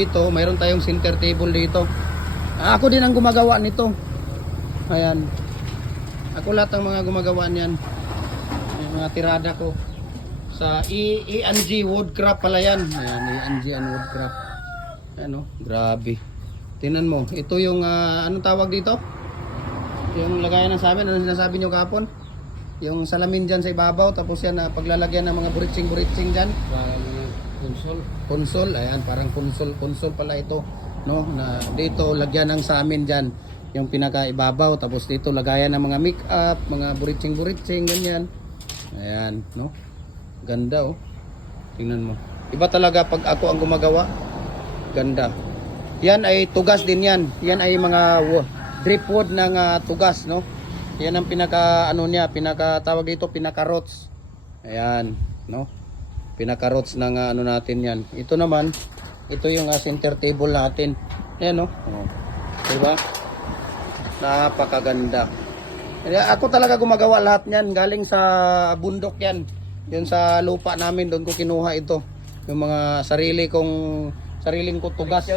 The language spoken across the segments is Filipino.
Dito, mayroon tayong center table dito. Ako din ang gumagawa nito. Ayan. Ako lahat ang mga gumagawa niyan. Yung mga tirada ko. Sa E&G Woodcraft pala yan. Ayan, E&G and Woodcraft. Ano, grabe. Tingnan mo, ito yung anong tawag dito? Yung lagayan ng samin, ano sinasabi nyo kapon? Yung salamin dyan sa ibabaw, tapos yan paglalagyan ng mga buritsing-buritsing dyan. Konsol, ayan, parang konsol pala ito, no? Na dito lagyan ng sa amin diyan, yung pinakaibabaw, tapos dito lagayan ng mga make-up, mga buritsing ganyan. Ayan, no? Ganda oh. Tingnan mo. Iba talaga pag ako ang gumagawa. Ganda. Yan ay tugas din yan. Yan ay mga driftwood ng tugas, no? Yan ang pinaka ano niya, pinaka tawag dito, pinaka rots. Ayan, no? Pinaka-rots ng ano natin yan. Ito naman, ito yung center table natin. Ayan, no? Oh. Diba? Napakaganda. Ako talaga gumagawa lahat niyan. Galing sa bundok yan. Yun sa lupa namin, doon ko kinuha ito. Yung mga sariling ko tugas.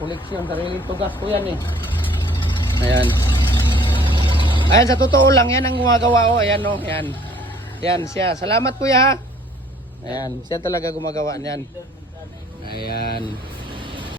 Koleksyon, sariling tugas ko yan eh. Ayan. Ayan, sa totoo lang, yan ang gumagawa ko. Ayan, no? Ayan. Yan siya. Salamat kuya ha. Ayan, siya talaga gumagawa niyan. Ayan.